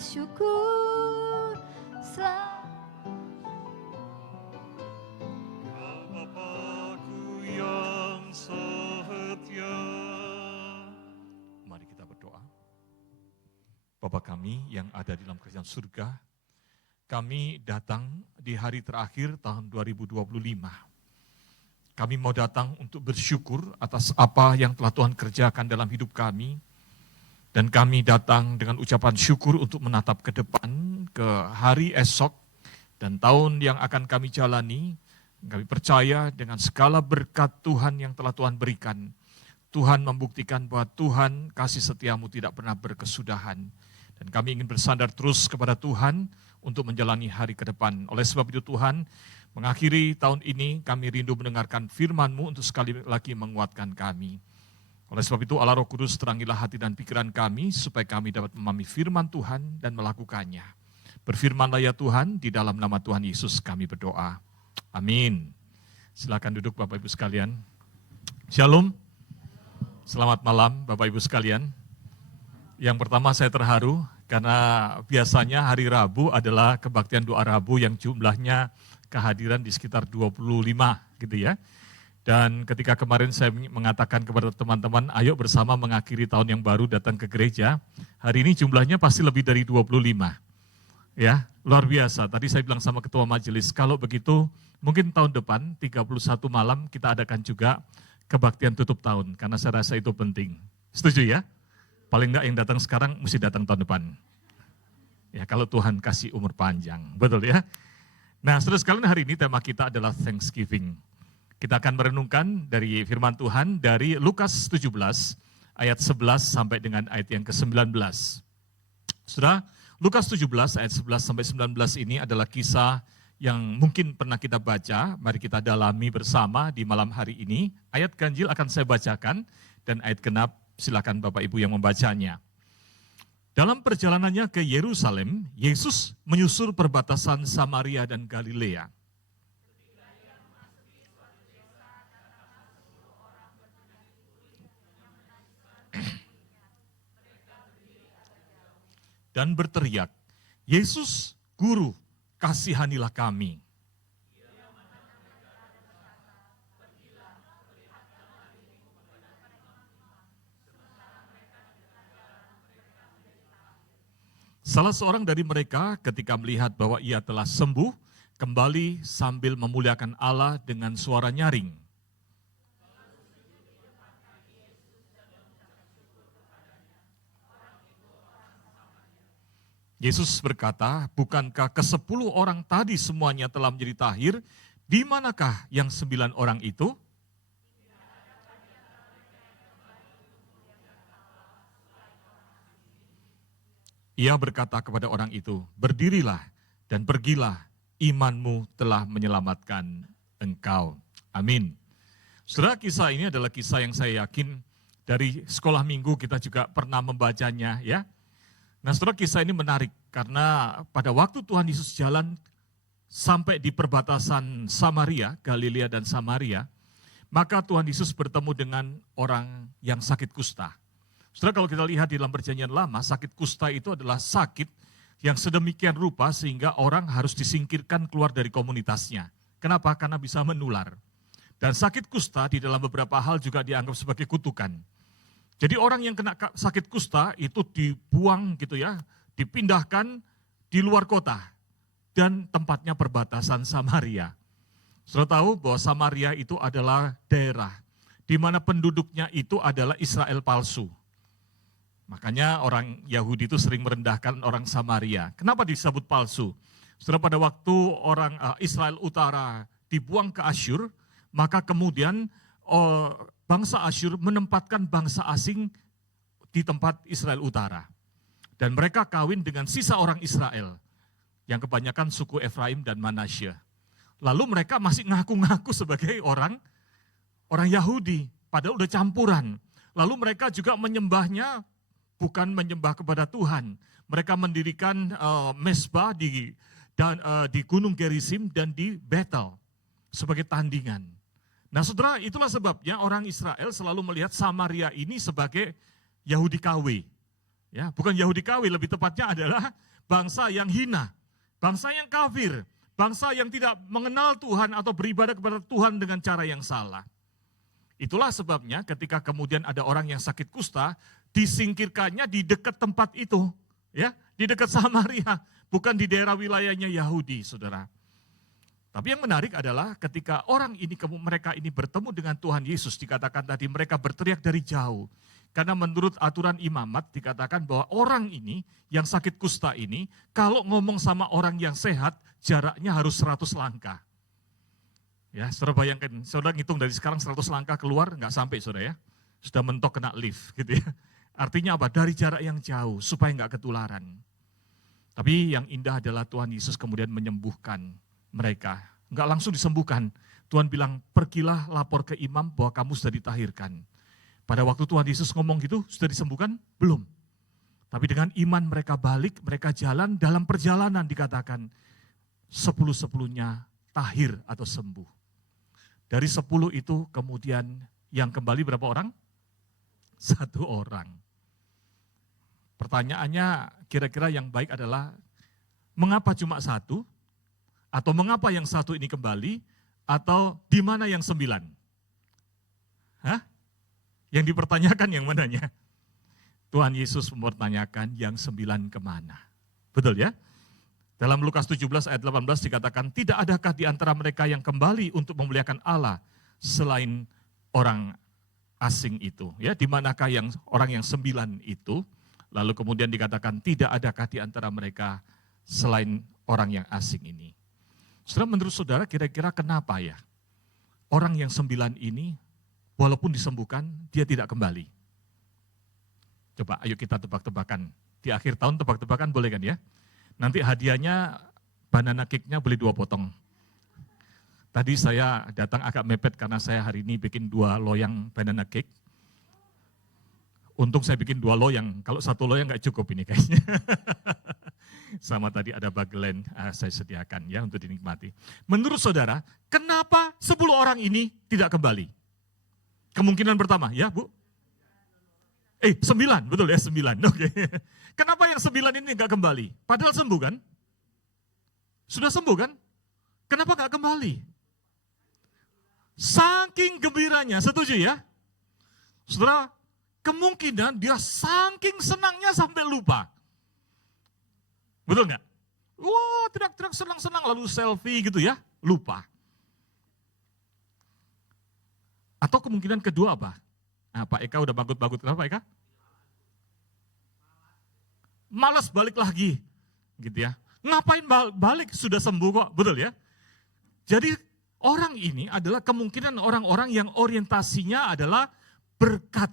bersyukur Bapa-Ku yang setia. Mari kita berdoa. Bapa kami yang ada di dalam kerajaan surga, kami datang di hari terakhir tahun 2025. Kami mau datang untuk bersyukur atas apa yang telah Tuhan kerjakan dalam hidup kami. Dan kami datang dengan ucapan syukur untuk menatap ke depan, ke hari esok, dan tahun yang akan kami jalani. Kami percaya dengan segala berkat Tuhan yang telah Tuhan berikan. Tuhan membuktikan bahwa Tuhan kasih setiamu tidak pernah berkesudahan. Dan kami ingin bersandar terus kepada Tuhan untuk menjalani hari ke depan. Oleh sebab itu Tuhan, mengakhiri tahun ini kami rindu mendengarkan firman-Mu untuk sekali lagi menguatkan kami. Oleh sebab itu Allah Roh Kudus terangilah hati dan pikiran kami supaya kami dapat memahami firman Tuhan dan melakukannya. Berfirmanlah ya Tuhan, di dalam nama Tuhan Yesus kami berdoa. Amin. Silakan duduk Bapak Ibu sekalian. Shalom. Selamat malam Bapak Ibu sekalian. Yang pertama saya terharu karena biasanya hari Rabu adalah kebaktian doa Rabu yang jumlahnya kehadiran di sekitar 25 gitu ya. Dan ketika kemarin saya mengatakan kepada teman-teman, ayo bersama mengakhiri tahun yang baru datang ke gereja, hari ini jumlahnya pasti lebih dari 25. Ya, luar biasa. Tadi saya bilang sama ketua majelis, kalau begitu mungkin tahun depan 31 malam kita adakan juga kebaktian tutup tahun, karena saya rasa itu penting. Setuju ya? Paling enggak yang datang sekarang mesti datang tahun depan. Ya, kalau Tuhan kasih umur panjang, betul ya? Nah, saudara sekalian, hari ini tema kita adalah Thanksgiving. Kita akan merenungkan dari firman Tuhan dari Lukas 17 ayat 11 sampai dengan ayat yang ke-19. Saudara, Lukas 17 ayat 11 sampai 19 ini adalah kisah yang mungkin pernah kita baca, mari kita dalami bersama di malam hari ini. Ayat ganjil akan saya bacakan dan ayat genap silakan Bapak Ibu yang membacanya. Dalam perjalanannya ke Yerusalem, Yesus menyusur perbatasan Samaria dan Galilea. Dan berteriak, Yesus, Guru, kasihanilah kami. Salah seorang dari mereka ketika melihat bahwa ia telah sembuh, kembali sambil memuliakan Allah dengan suara nyaring. Yesus berkata, bukankah ke-10 orang tadi semuanya telah menjadi tahir? Di manakah yang 9 orang itu? Ia berkata kepada orang itu, berdirilah dan pergilah, imanmu telah menyelamatkan engkau. Amin. Saudara, kisah ini adalah kisah yang saya yakin dari sekolah minggu kita juga pernah membacanya ya. Nah, saudara, kisah ini menarik karena pada waktu Tuhan Yesus jalan sampai di perbatasan Samaria, Galilea dan Samaria, maka Tuhan Yesus bertemu dengan orang yang sakit kusta. Saudara, kalau kita lihat di dalam perjanjian lama, sakit kusta itu adalah sakit yang sedemikian rupa sehingga orang harus disingkirkan keluar dari komunitasnya. Kenapa? Karena bisa menular. Dan sakit kusta di dalam beberapa hal juga dianggap sebagai kutukan. Jadi orang yang kena sakit kusta itu dibuang gitu ya, dipindahkan di luar kota dan tempatnya perbatasan Samaria. Saudara tahu bahwa Samaria itu adalah daerah di mana penduduknya itu adalah Israel palsu. Makanya orang Yahudi itu sering merendahkan orang Samaria. Kenapa disebut palsu? Saudara, pada waktu orang Israel Utara dibuang ke Asyur, maka kemudian bangsa Asyur menempatkan bangsa asing di tempat Israel Utara. Dan mereka kawin dengan sisa orang Israel, yang kebanyakan suku Efraim dan Manasye. Lalu mereka masih ngaku-ngaku sebagai orang Yahudi, padahal udah campuran. Lalu mereka juga menyembahnya, bukan menyembah kepada Tuhan. Mereka mendirikan mesbah di Gunung Gerizim dan di Betel sebagai tandingan. Nah, saudara, itulah sebabnya orang Israel selalu melihat Samaria ini sebagai Yahudi KW. Ya, bukan Yahudi KW, lebih tepatnya adalah bangsa yang hina, bangsa yang kafir, bangsa yang tidak mengenal Tuhan atau beribadah kepada Tuhan dengan cara yang salah. Itulah sebabnya ketika kemudian ada orang yang sakit kusta, disingkirkannya di dekat tempat itu, ya, di dekat Samaria, bukan di daerah wilayahnya Yahudi, saudara. Tapi yang menarik adalah ketika orang ini, mereka ini bertemu dengan Tuhan Yesus, dikatakan tadi mereka berteriak dari jauh. Karena menurut aturan imamat dikatakan bahwa orang ini yang sakit kusta ini, kalau ngomong sama orang yang sehat, jaraknya harus 100 langkah. Ya, saudara bayangkan, saudara ngitung dari sekarang 100 langkah keluar, nggak sampai saudara ya. Sudah mentok kena lift gitu ya. Artinya apa? Dari jarak yang jauh, supaya nggak ketularan. Tapi yang indah adalah Tuhan Yesus kemudian menyembuhkan mereka. Nggak langsung disembuhkan. Tuhan bilang, pergilah lapor ke imam bahwa kamu sudah ditahirkan. Pada waktu Tuhan Yesus ngomong gitu, sudah disembuhkan? Belum. Tapi dengan iman mereka balik, mereka jalan, dalam perjalanan dikatakan 10-10-nya tahir atau sembuh. Dari 10 itu kemudian yang kembali berapa orang? 1 orang. Pertanyaannya kira-kira yang baik adalah mengapa cuma 1? Atau mengapa yang 1 ini kembali? Atau di mana yang 9? Hah? Yang dipertanyakan yang mananya? Tuhan Yesus mempertanyakan yang 9 kemana? Betul ya? Dalam Lukas 17 ayat 18 dikatakan, tidak adakah di antara mereka yang kembali untuk memuliakan Allah selain orang asing itu? Ya, di manakah yang orang yang 9 itu? Lalu kemudian dikatakan, tidak adakah di antara mereka selain orang yang asing ini? Saudara, menurut saudara kira-kira kenapa ya? Orang yang 9 ini walaupun disembuhkan, dia tidak kembali. Coba ayo kita tebak-tebakan. Di akhir tahun tebak-tebakan boleh kan ya? Nanti hadiahnya banana cake-nya beli 2 potong. Tadi saya datang agak mepet karena saya hari ini bikin 2 loyang banana cake. Untung saya bikin 2 loyang, kalau 1 loyang nggak cukup ini kayaknya. Sama tadi ada bagelen saya sediakan ya untuk dinikmati. Menurut saudara, kenapa 10 orang ini tidak kembali? Kemungkinan pertama, ya Bu? 9, betul ya 9, oke. Kenapa yang 9 ini nggak kembali? Padahal sembuh kan? Sudah sembuh kan? Kenapa nggak kembali? Saking gembiranya, setuju ya? Saudara, kemungkinan dia saking senangnya sampai lupa. Betul nggak? Wah, teriak-teriak senang-senang lalu selfie gitu ya, lupa. Atau kemungkinan kedua apa? Nah, Pak Eka udah bangun-bangun, kenapa Pak Eka? Malas balik lagi, gitu ya. Ngapain balik, sudah sembuh kok, betul ya? Jadi orang ini adalah kemungkinan orang-orang yang orientasinya adalah berkat,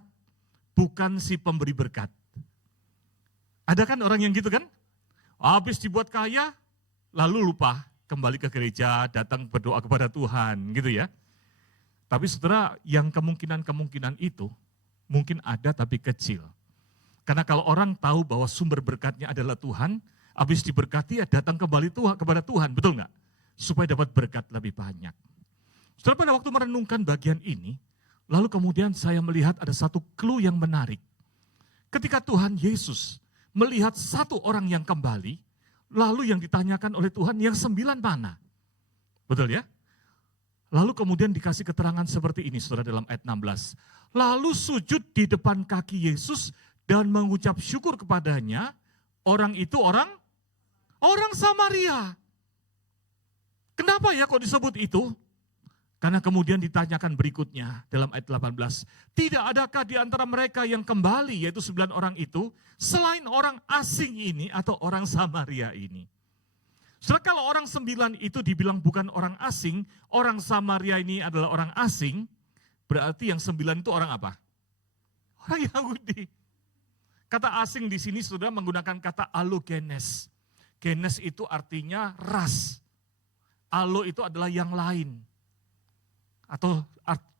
bukan si pemberi berkat. Ada kan orang yang gitu kan? Habis dibuat kaya, lalu lupa kembali ke gereja, datang berdoa kepada Tuhan, gitu ya. Tapi saudara, yang kemungkinan-kemungkinan itu mungkin ada tapi kecil. Karena kalau orang tahu bahwa sumber berkatnya adalah Tuhan, habis diberkati ya datang kembali kepada Tuhan, betul nggak? Supaya dapat berkat lebih banyak. Saudara, pada waktu merenungkan bagian ini, lalu kemudian saya melihat ada satu clue yang menarik. Ketika Tuhan Yesus melihat 1 orang yang kembali, lalu yang ditanyakan oleh Tuhan, yang 9 mana? Betul ya? Lalu kemudian dikasih keterangan seperti ini, saudara, dalam ayat 16. Lalu sujud di depan kaki Yesus dan mengucap syukur kepadanya. Orang itu orang Samaria. Kenapa ya kok disebut itu? Karena kemudian ditanyakan berikutnya dalam ayat 18. Tidak adakah di antara mereka yang kembali, yaitu 9 orang itu, selain orang asing ini atau orang Samaria ini? Setelah kalau orang 9 itu dibilang bukan orang asing, orang Samaria ini adalah orang asing, berarti yang 9 itu orang apa? Orang Yahudi. Kata asing di sini sudah menggunakan kata allogenes. Genes itu artinya ras. Allo itu adalah yang lain. Atau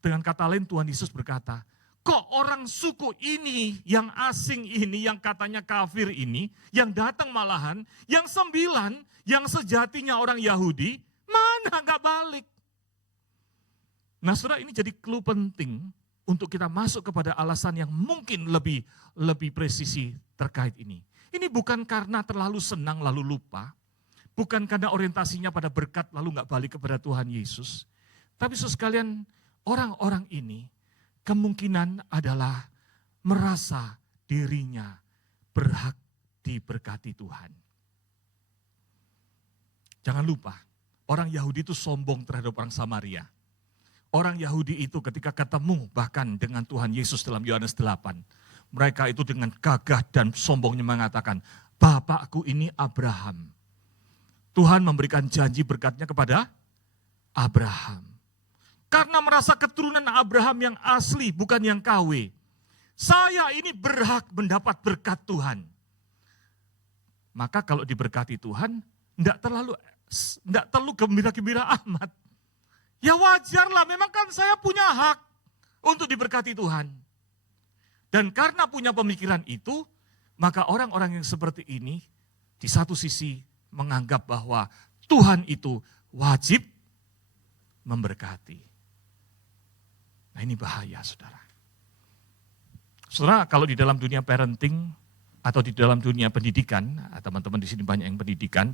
dengan kata lain Tuhan Yesus berkata, kok orang suku ini, yang asing ini, yang katanya kafir ini, yang datang malahan, yang 9, yang sejatinya orang Yahudi, mana gak balik? Nah saudara, ini jadi clue penting untuk kita masuk kepada alasan yang mungkin lebih presisi terkait ini. Ini bukan karena terlalu senang lalu lupa, bukan karena orientasinya pada berkat lalu nggak balik kepada Tuhan Yesus. Tapi saudara sekalian, orang-orang ini kemungkinan adalah merasa dirinya berhak diberkati Tuhan. Jangan lupa, orang Yahudi itu sombong terhadap orang Samaria. Orang Yahudi itu ketika ketemu bahkan dengan Tuhan Yesus dalam Yohanes 8, mereka itu dengan gagah dan sombongnya mengatakan, Bapakku ini Abraham. Tuhan memberikan janji berkatnya kepada Abraham. Karena merasa keturunan Abraham yang asli, bukan yang KW. Saya ini berhak mendapat berkat Tuhan. Maka kalau diberkati Tuhan, tidak terlalu gembira-gembira amat. Ya wajarlah, memang kan saya punya hak untuk diberkati Tuhan. Dan karena punya pemikiran itu, maka orang-orang yang seperti ini di satu sisi menganggap bahwa Tuhan itu wajib memberkati. Nah ini bahaya saudara. Saudara, kalau di dalam dunia parenting atau di dalam dunia pendidikan, teman-teman di sini banyak yang pendidikan,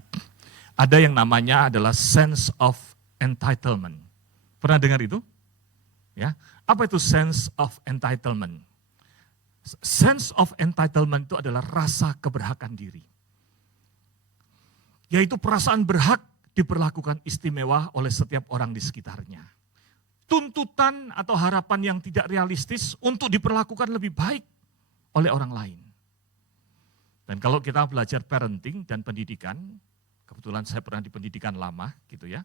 ada yang namanya adalah sense of entitlement. Pernah dengar itu? Ya, apa itu sense of entitlement? Sense of entitlement itu adalah rasa keberhakan diri. Yaitu perasaan berhak diperlakukan istimewa oleh setiap orang di sekitarnya. Tuntutan atau harapan yang tidak realistis untuk diperlakukan lebih baik oleh orang lain. Dan kalau kita belajar parenting dan pendidikan, kebetulan saya pernah di pendidikan lama gitu ya,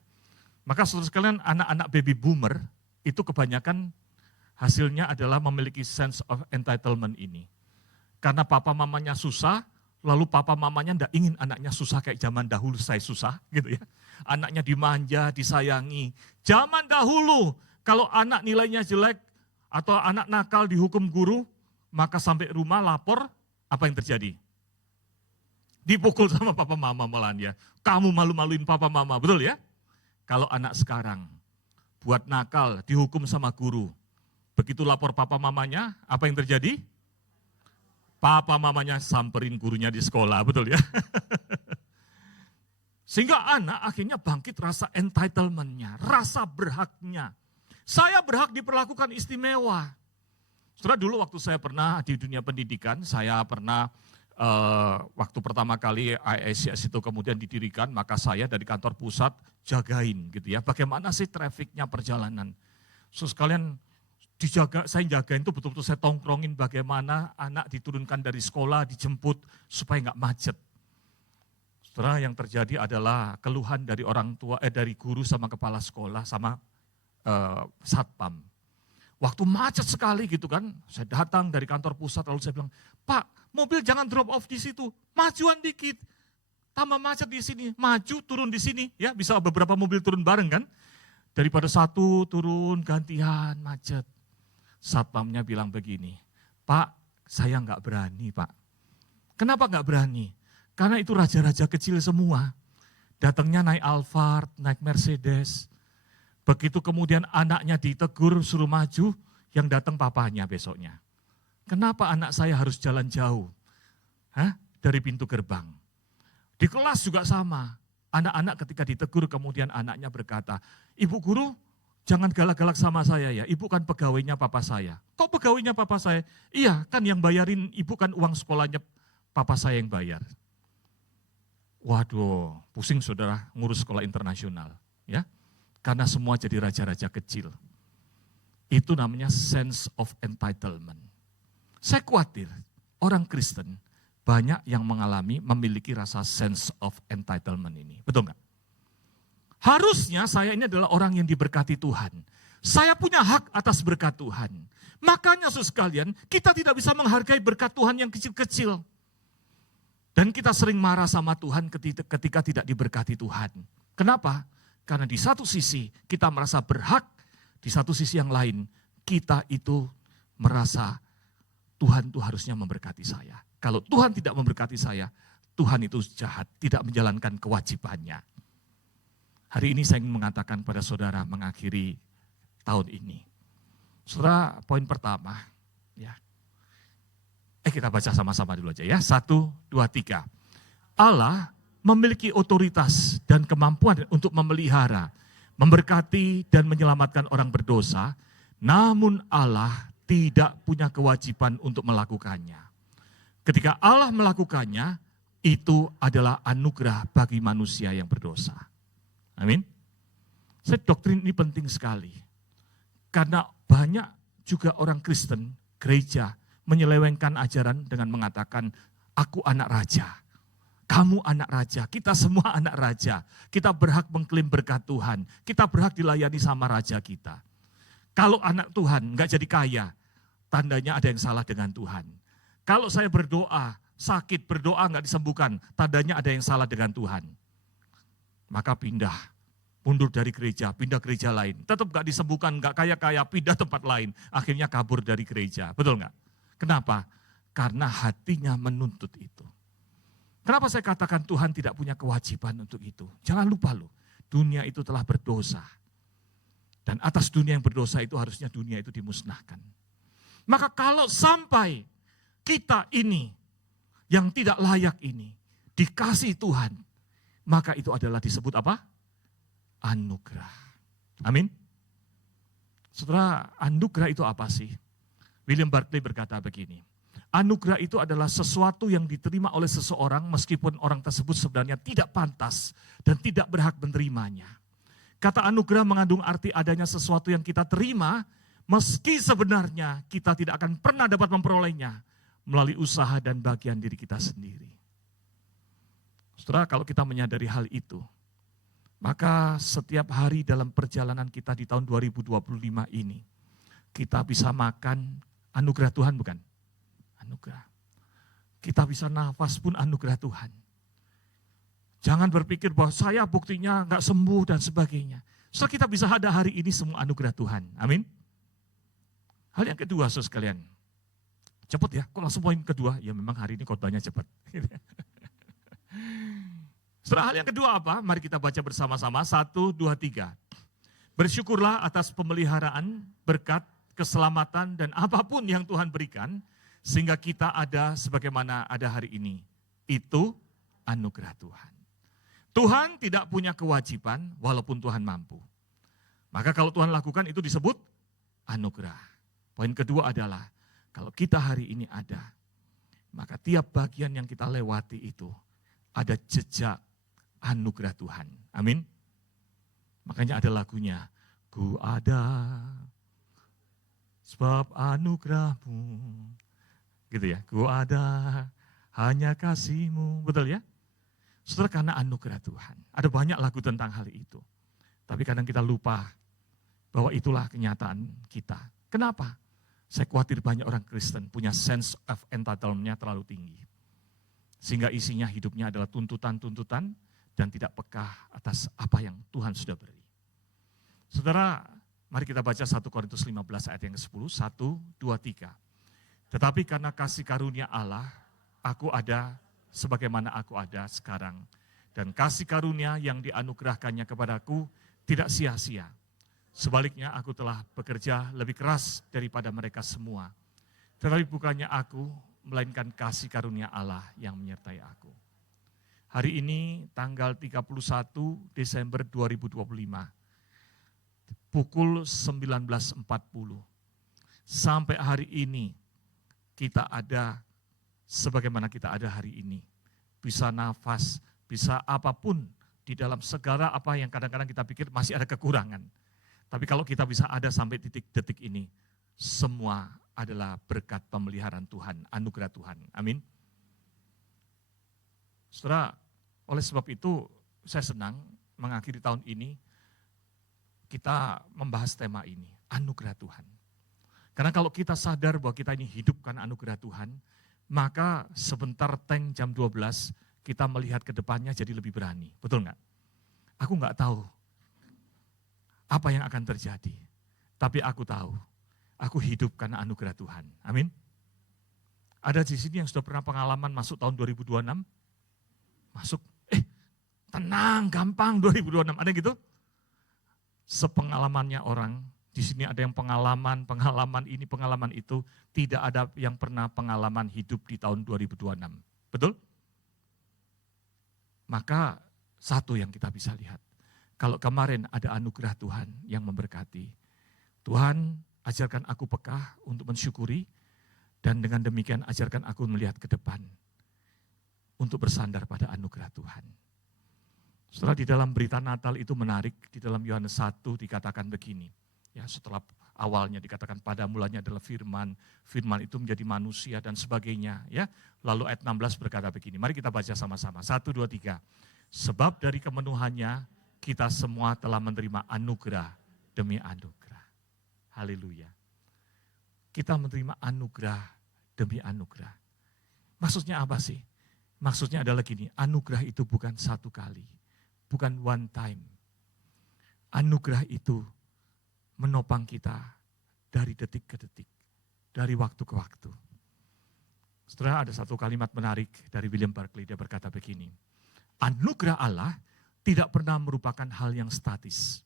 maka saudara sekalian anak-anak baby boomer itu kebanyakan hasilnya adalah memiliki sense of entitlement ini. Karena papa mamanya susah, lalu papa mamanya tidak ingin anaknya susah kayak zaman dahulu saya susah gitu ya. Anaknya dimanja, disayangi. Zaman dahulu kalau anak nilainya jelek atau anak nakal dihukum guru, maka sampai rumah lapor, apa yang terjadi? Dipukul sama papa mama malahan ya. Kamu malu-maluin papa mama, betul ya? Kalau anak sekarang buat nakal dihukum sama guru, begitu lapor papa mamanya, apa yang terjadi? Papa mamanya samperin gurunya di sekolah, betul ya? Sehingga anak akhirnya bangkit rasa entitlement-nya, rasa berhaknya. Saya berhak diperlakukan istimewa. Setelah dulu waktu saya pernah di dunia pendidikan, saya pernah waktu pertama kali ISCS itu kemudian didirikan, maka saya dari kantor pusat jagain gitu ya. Bagaimana sih trafiknya perjalanan. So sekalian saya jagain itu betul-betul saya tongkrongin bagaimana anak diturunkan dari sekolah, dijemput supaya nggak macet. Setelah yang terjadi adalah keluhan dari orang tua, dari guru sama kepala sekolah sama satpam. Waktu macet sekali gitu kan, saya datang dari kantor pusat lalu saya bilang, Pak, mobil jangan drop off di situ, majuan dikit. Tambah macet di sini, maju turun di sini, ya bisa beberapa mobil turun bareng kan. Daripada satu turun gantian macet. Satpamnya bilang begini, Pak, saya nggak berani Pak. Kenapa nggak berani? Karena itu raja-raja kecil semua. Datangnya naik Alphard, naik Mercedes. Begitu kemudian anaknya ditegur suruh maju, yang datang papanya besoknya. Kenapa anak saya harus jalan jauh? Dari pintu gerbang. Di kelas juga sama. Anak-anak ketika ditegur kemudian anaknya berkata, Ibu guru jangan galak-galak sama saya ya, ibu kan pegawainya papa saya. Kok pegawainya papa saya? Iya kan yang bayarin ibu kan uang sekolahnya papa saya yang bayar. Waduh, pusing saudara ngurus sekolah internasional. Ya, karena semua jadi raja-raja kecil. Itu namanya sense of entitlement. Saya khawatir orang Kristen banyak yang memiliki rasa sense of entitlement ini. Betul nggak? Harusnya saya ini adalah orang yang diberkati Tuhan. Saya punya hak atas berkat Tuhan. Makanya saudara sekalian, kita tidak bisa menghargai berkat Tuhan yang kecil-kecil. Dan kita sering marah sama Tuhan ketika tidak diberkati Tuhan. Kenapa? Karena di satu sisi kita merasa berhak, di satu sisi yang lain kita itu merasa Tuhan itu harusnya memberkati saya. Kalau Tuhan tidak memberkati saya, Tuhan itu jahat, tidak menjalankan kewajibannya. Hari ini saya ingin mengatakan pada saudara mengakhiri tahun ini. Saudara, poin pertama, ya. Kita baca sama-sama dulu aja ya. 1, 2, 3. Allah memiliki otoritas dan kemampuan untuk memelihara, memberkati dan menyelamatkan orang berdosa, namun Allah tidak punya kewajiban untuk melakukannya. Ketika Allah melakukannya, itu adalah anugerah bagi manusia yang berdosa. Amin. Doktrin ini penting sekali. Karena banyak juga orang Kristen, gereja, menyelewengkan ajaran dengan mengatakan, aku anak raja, kamu anak raja, kita semua anak raja. Kita berhak mengklaim berkat Tuhan, kita berhak dilayani sama raja kita. Kalau anak Tuhan nggak jadi kaya, tandanya ada yang salah dengan Tuhan. Kalau saya berdoa, sakit, berdoa nggak disembuhkan, tandanya ada yang salah dengan Tuhan. Maka pindah, mundur dari gereja, pindah gereja lain. Tetap nggak disembuhkan, nggak kaya-kaya, pindah tempat lain. Akhirnya kabur dari gereja, betul nggak? Kenapa? Karena hatinya menuntut itu. Kenapa saya katakan Tuhan tidak punya kewajiban untuk itu? Jangan lupa loh, dunia itu telah berdosa. Dan atas dunia yang berdosa itu harusnya dunia itu dimusnahkan. Maka kalau sampai kita ini, yang tidak layak ini, dikasih Tuhan, maka itu adalah disebut apa? Anugerah. Amin. Saudara, anugerah itu apa sih? William Barclay berkata begini, anugerah itu adalah sesuatu yang diterima oleh seseorang meskipun orang tersebut sebenarnya tidak pantas dan tidak berhak menerimanya. Kata anugerah mengandung arti adanya sesuatu yang kita terima meski sebenarnya kita tidak akan pernah dapat memperolehnya melalui usaha dan bagian diri kita sendiri. Saudara, kalau kita menyadari hal itu, maka setiap hari dalam perjalanan kita di tahun 2025 ini, kita bisa makan anugerah Tuhan, bukan? Anugerah. Kita bisa nafas pun anugerah Tuhan. Jangan berpikir bahwa saya buktinya nggak sembuh dan sebagainya. So kita bisa ada hari ini semua anugerah Tuhan. Amin. Hal yang kedua, saudara sekalian. Cepat ya, kok langsung poin kedua? Ya memang hari ini khotbahnya cepat. Setelah hal yang kedua apa? Mari kita baca bersama-sama. 1, 2, 3. Bersyukurlah atas pemeliharaan, berkat, keselamatan, dan apapun yang Tuhan berikan, sehingga kita ada sebagaimana ada hari ini. Itu anugerah Tuhan. Tuhan tidak punya kewajiban walaupun Tuhan mampu. Maka kalau Tuhan lakukan itu disebut anugerah. Poin kedua adalah, kalau kita hari ini ada, maka tiap bagian yang kita lewati itu ada jejak anugerah Tuhan. Amin. Makanya ada lagunya, ku ada sebab anugerahmu, gitu ya, ku ada hanya kasihmu, betul ya? Saudara, karena anugerah Tuhan. Ada banyak lagu tentang hal itu. Tapi kadang kita lupa bahwa itulah kenyataan kita. Kenapa? Saya khawatir banyak orang Kristen punya sense of entitlement-nya terlalu tinggi. Sehingga isinya hidupnya adalah tuntutan-tuntutan dan tidak peka atas apa yang Tuhan sudah beri. Saudara, mari kita baca 1 Korintus 15 ayat yang ke-10, 1, 2, 3. Tetapi karena kasih karunia Allah, aku ada sebagaimana aku ada sekarang. Dan kasih karunia yang dianugerahkannya kepadaku tidak sia-sia. Sebaliknya aku telah bekerja lebih keras daripada mereka semua. Tetapi bukannya aku, melainkan kasih karunia Allah yang menyertai aku. Hari ini tanggal 31 Desember 2025. Pukul 19.40. Sampai hari ini kita ada sebagaimana kita ada hari ini. Bisa nafas, bisa apapun di dalam segala apa yang kadang-kadang kita pikir masih ada kekurangan. Tapi kalau kita bisa ada sampai titik-detik ini, semua adalah berkat pemeliharaan Tuhan, anugerah Tuhan. Amin. Saudara, oleh sebab itu saya senang mengakhiri tahun ini kita membahas tema ini, anugerah Tuhan. Karena kalau kita sadar bahwa kita ini hidup karena anugerah Tuhan, maka sebentar tank jam 12 kita melihat ke depannya jadi lebih berani. Betul nggak? Aku nggak tahu apa yang akan terjadi. Tapi aku tahu, aku hidup karena anugerah Tuhan. Amin. Ada di sini yang sudah pernah pengalaman masuk tahun 2026? Masuk, tenang, gampang 2026. Ada gitu? Sepengalamannya orang Di sini ada yang pengalaman ini, pengalaman itu. Tidak ada yang pernah pengalaman hidup di tahun 2026. Betul? Maka satu yang kita bisa lihat. Kalau kemarin ada anugerah Tuhan yang memberkati. Tuhan ajarkan aku peka untuk mensyukuri. Dan dengan demikian ajarkan aku melihat ke depan. Untuk bersandar pada anugerah Tuhan. Setelah di dalam berita Natal itu menarik. Di dalam Yohanes 1 dikatakan begini. Ya, setelah awalnya dikatakan pada mulanya adalah firman, firman itu menjadi manusia dan sebagainya. Ya, lalu ayat 16 berkata begini, mari kita baca sama-sama. 1, 2, 3. Sebab dari kemenuhannya kita semua telah menerima anugerah demi anugerah. Haleluya. Kita menerima anugerah demi anugerah. Maksudnya apa sih? Maksudnya adalah gini, anugerah itu bukan satu kali, bukan one time. Anugerah itu menopang kita dari detik ke detik, dari waktu ke waktu. Setelah ada satu kalimat menarik dari William Barclay, dia berkata begini, anugerah Allah tidak pernah merupakan hal yang statis,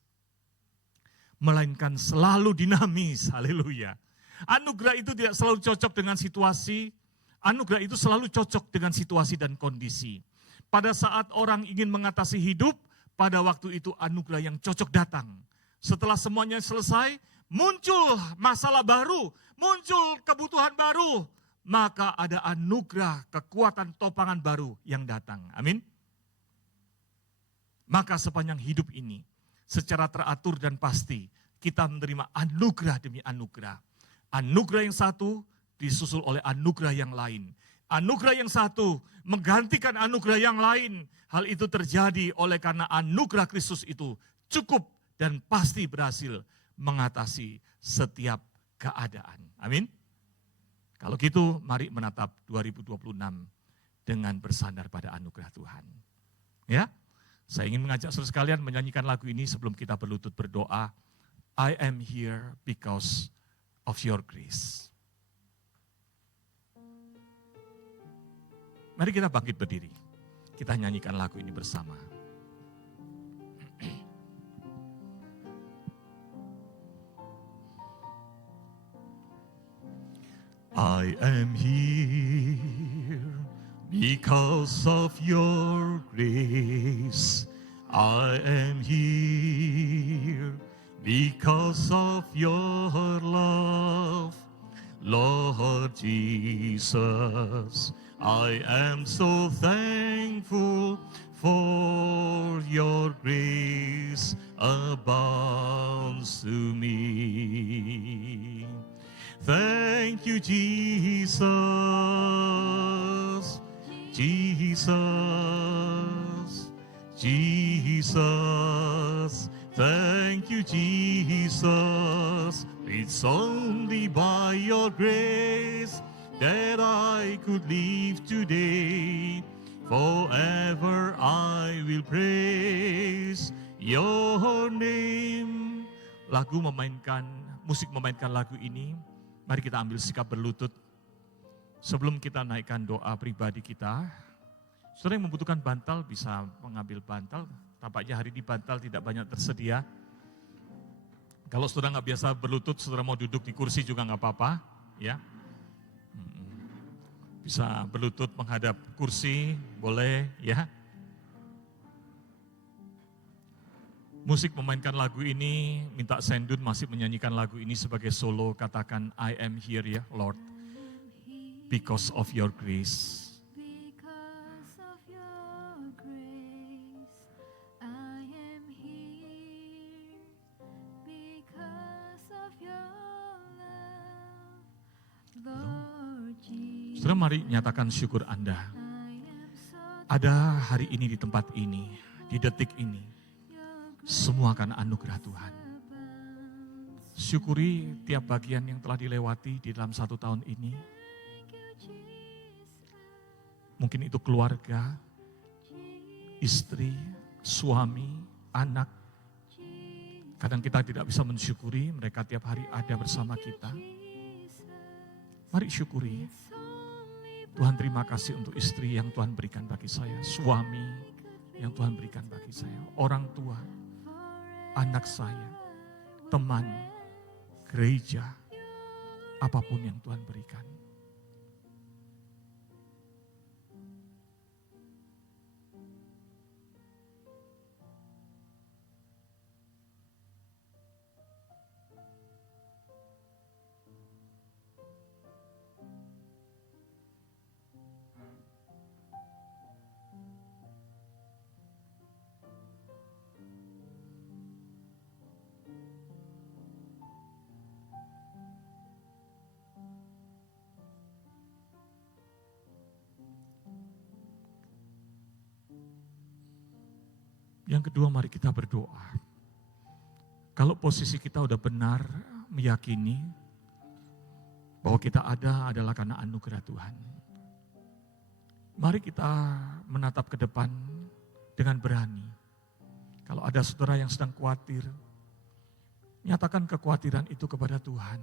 melainkan selalu dinamis, haleluya. Anugerah itu tidak selalu cocok dengan situasi, anugerah itu selalu cocok dengan situasi dan kondisi. Pada saat orang ingin mengatasi hidup, pada waktu itu anugerah yang cocok datang. Setelah semuanya selesai, muncul masalah baru, muncul kebutuhan baru, maka ada anugerah, kekuatan topangan baru yang datang. Amin. Maka sepanjang hidup ini, secara teratur dan pasti, kita menerima anugerah demi anugerah. Anugerah yang satu disusul oleh anugerah yang lain. Anugerah yang satu menggantikan anugerah yang lain. Hal itu terjadi oleh karena anugerah Kristus itu cukup dan pasti berhasil mengatasi setiap keadaan. Amin. Kalau gitu mari menatap 2026 dengan bersandar pada anugerah Tuhan. Ya, saya ingin mengajak saudara sekalian menyanyikan lagu ini sebelum kita berlutut berdoa. I am here because of your grace. Mari kita bangkit berdiri. Kita nyanyikan lagu ini bersama. I am here because of your grace. I am here because of your love. Lord Jesus, I am so thankful for your grace abounds to me. Thank you, Jesus, Jesus, Jesus. Thank you, Jesus. It's only by your grace that I could live today. Forever I will praise your name. Musik memainkan lagu ini. Mari kita ambil sikap berlutut. Sebelum kita naikkan doa pribadi kita, saudara yang membutuhkan bantal bisa mengambil bantal. Tampaknya hari ini bantal tidak banyak tersedia. Kalau saudara nggak biasa berlutut, saudara mau duduk di kursi juga nggak apa-apa. Ya, bisa berlutut menghadap kursi, boleh ya. Musik memainkan lagu ini, minta Sendun masih menyanyikan lagu ini sebagai solo, katakan I am here ya Lord, because of your grace. Because of your grace, I am here. Because of your love, Lord Jesus. Saudara mari nyatakan syukur Anda. Ada hari ini di tempat ini, di detik ini. Semua karena anugerah Tuhan. Syukuri tiap bagian yang telah dilewati di dalam 1 tahun ini. Mungkin itu keluarga, istri, suami, anak. Kadang kita tidak bisa mensyukuri mereka tiap hari ada bersama kita. Mari syukuri. Tuhan terima kasih untuk istri yang Tuhan berikan bagi saya. Suami yang Tuhan berikan bagi saya. Orang tua, anak saya, teman, gereja, apapun yang Tuhan berikan. Yang kedua, mari kita berdoa. Kalau posisi kita udah benar, meyakini bahwa kita ada adalah karena anugerah Tuhan. Mari kita menatap ke depan dengan berani. Kalau ada saudara yang sedang khawatir, nyatakan kekhawatiran itu kepada Tuhan.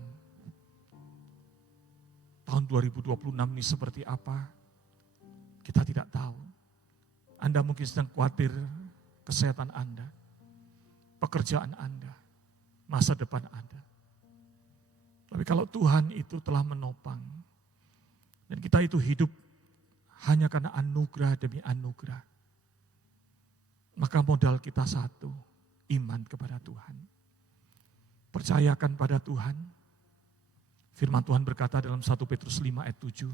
Tahun 2026 ini seperti apa? Kita tidak tahu. Anda mungkin sedang khawatir kesehatan Anda, pekerjaan Anda, masa depan Anda. Tapi kalau Tuhan itu telah menopang, dan kita itu hidup hanya karena anugerah demi anugerah, maka modal kita satu, iman kepada Tuhan. Percayakan pada Tuhan. Firman Tuhan berkata dalam 1 Petrus 5 ayat 7,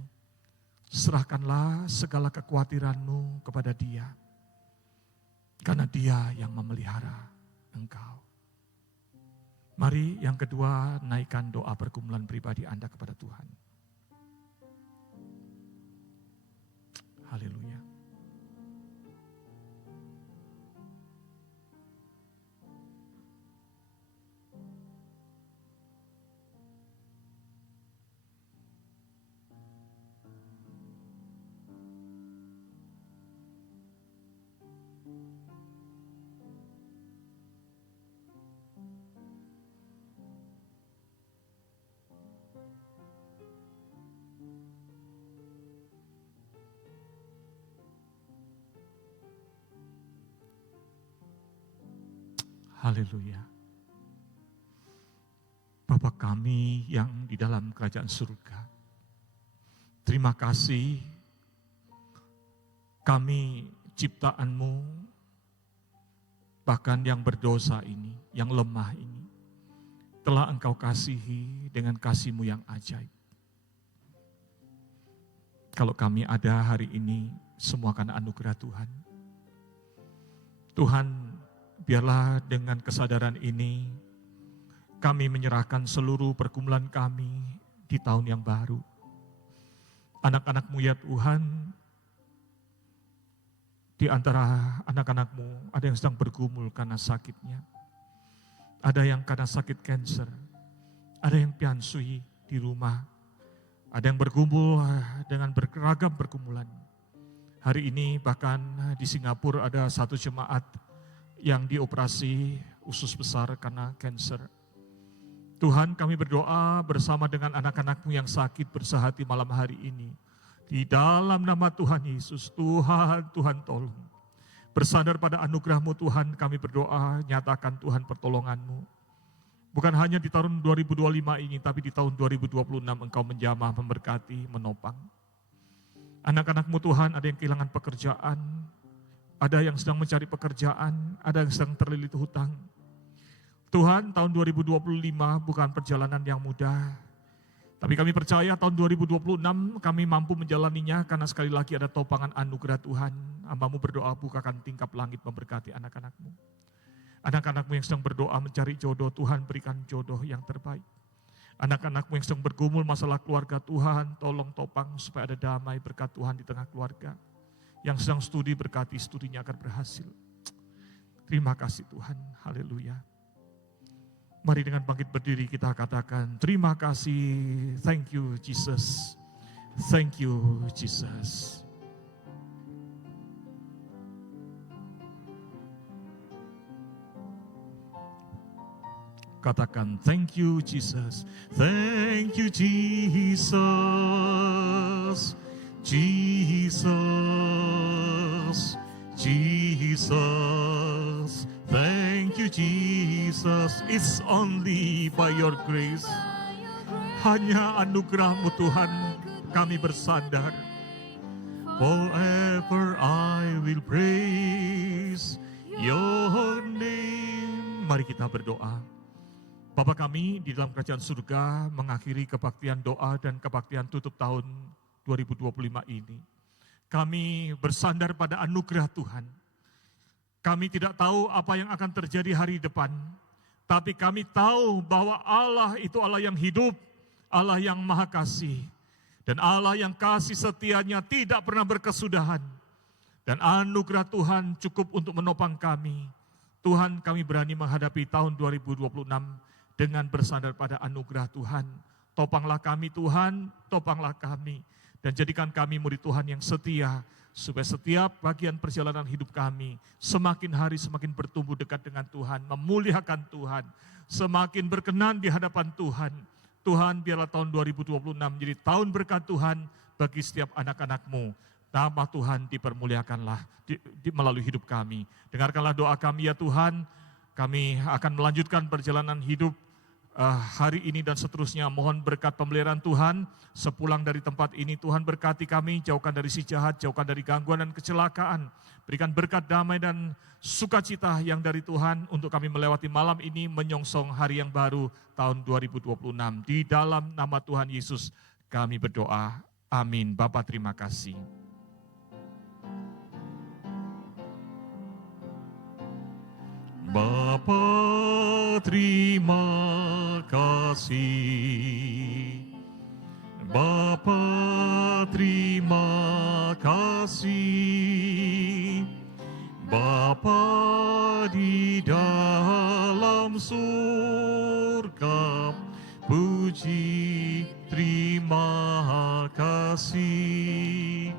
serahkanlah segala kekhawatiranmu kepada Dia, karena Dia yang memelihara engkau. Mari yang kedua, naikkan doa pergumulan pribadi Anda kepada Tuhan. Haleluya. Haleluya. Bapa kami yang di dalam kerajaan surga, terima kasih kami ciptaan-Mu, bahkan yang berdosa ini, yang lemah ini, telah Engkau kasihi dengan kasih-Mu yang ajaib. Kalau kami ada hari ini, semua karena anugerah Tuhan. Tuhan, biarlah dengan kesadaran ini, kami menyerahkan seluruh pergumulan kami di tahun yang baru. Anak-anak-Mu ya Tuhan, di antara anak-anak-Mu ada yang sedang bergumul karena sakitnya. Ada yang karena sakit kanker, ada yang piansui di rumah, ada yang bergumul dengan beragam pergumulan. Hari ini bahkan di Singapura ada satu jemaat yang dioperasi usus besar karena kanker. Tuhan, kami berdoa bersama dengan anak-anak-Mu yang sakit bersehati malam hari ini. Di dalam nama Tuhan Yesus, Tuhan tolong. Bersandar pada anugerah-Mu Tuhan, kami berdoa, nyatakan Tuhan pertolongan-Mu. Bukan hanya di tahun 2025 ini, tapi di tahun 2026 Engkau menjamah, memberkati, menopang. Anak-anak-Mu Tuhan, ada yang kehilangan pekerjaan, ada yang sedang mencari pekerjaan, ada yang sedang terlilit hutang. Tuhan, tahun 2025 bukan perjalanan yang mudah. Tapi kami percaya tahun 2026 kami mampu menjalaninya karena sekali lagi ada topangan anugerah Tuhan. Hamba-Mu berdoa bukakan tingkap langit memberkati anak-anak-Mu. Anak-anak-Mu yang sedang berdoa mencari jodoh, Tuhan berikan jodoh yang terbaik. Anak-anak-Mu yang sedang bergumul masalah keluarga, Tuhan tolong topang supaya ada damai berkat Tuhan di tengah keluarga. Yang sedang studi berkati studinya akan berhasil. Terima kasih Tuhan, haleluya. Mari dengan bangkit berdiri kita katakan, terima kasih, thank you Jesus, thank you Jesus. Katakan, thank you Jesus, thank you Jesus, Jesus, Jesus, thank you you, Jesus. It's only by your grace. Hanya anugerah-Mu Tuhan kami bersandar. Forever I will praise your name. Mari kita berdoa. Bapa kami di dalam kerajaan surga mengakhiri kebaktian doa dan kebaktian tutup tahun 2025 ini. Kami bersandar pada anugerah Tuhan. Kami tidak tahu apa yang akan terjadi hari depan. Tapi kami tahu bahwa Allah itu Allah yang hidup, Allah yang maha kasih. Dan Allah yang kasih setianya tidak pernah berkesudahan. Dan anugerah Tuhan cukup untuk menopang kami. Tuhan, kami berani menghadapi tahun 2026 dengan bersandar pada anugerah Tuhan. Topanglah kami Tuhan, topanglah kami. Dan jadikan kami murid Tuhan yang setia. Supaya setiap bagian perjalanan hidup kami semakin hari semakin bertumbuh dekat dengan Tuhan. Memuliakan Tuhan. Semakin berkenan di hadapan Tuhan. Tuhan, biarlah tahun 2026 menjadi tahun berkat Tuhan bagi setiap anak-anak-Mu. Nama Tuhan dipermuliakanlah melalui hidup kami. Dengarkanlah doa kami ya Tuhan. Kami akan melanjutkan perjalanan hidup hari ini dan seterusnya. Mohon berkat pemeliharaan Tuhan. Sepulang dari tempat ini Tuhan berkati kami. Jauhkan dari si jahat, jauhkan dari gangguan dan kecelakaan. Berikan berkat damai dan sukacita yang dari Tuhan untuk kami melewati malam ini menyongsong hari yang baru tahun 2026. Di dalam nama Tuhan Yesus kami berdoa. Amin. Bapa terima kasih. Bapa terima kasih. Bapa terima kasih. Bapa di dalam surga, puji terima kasih.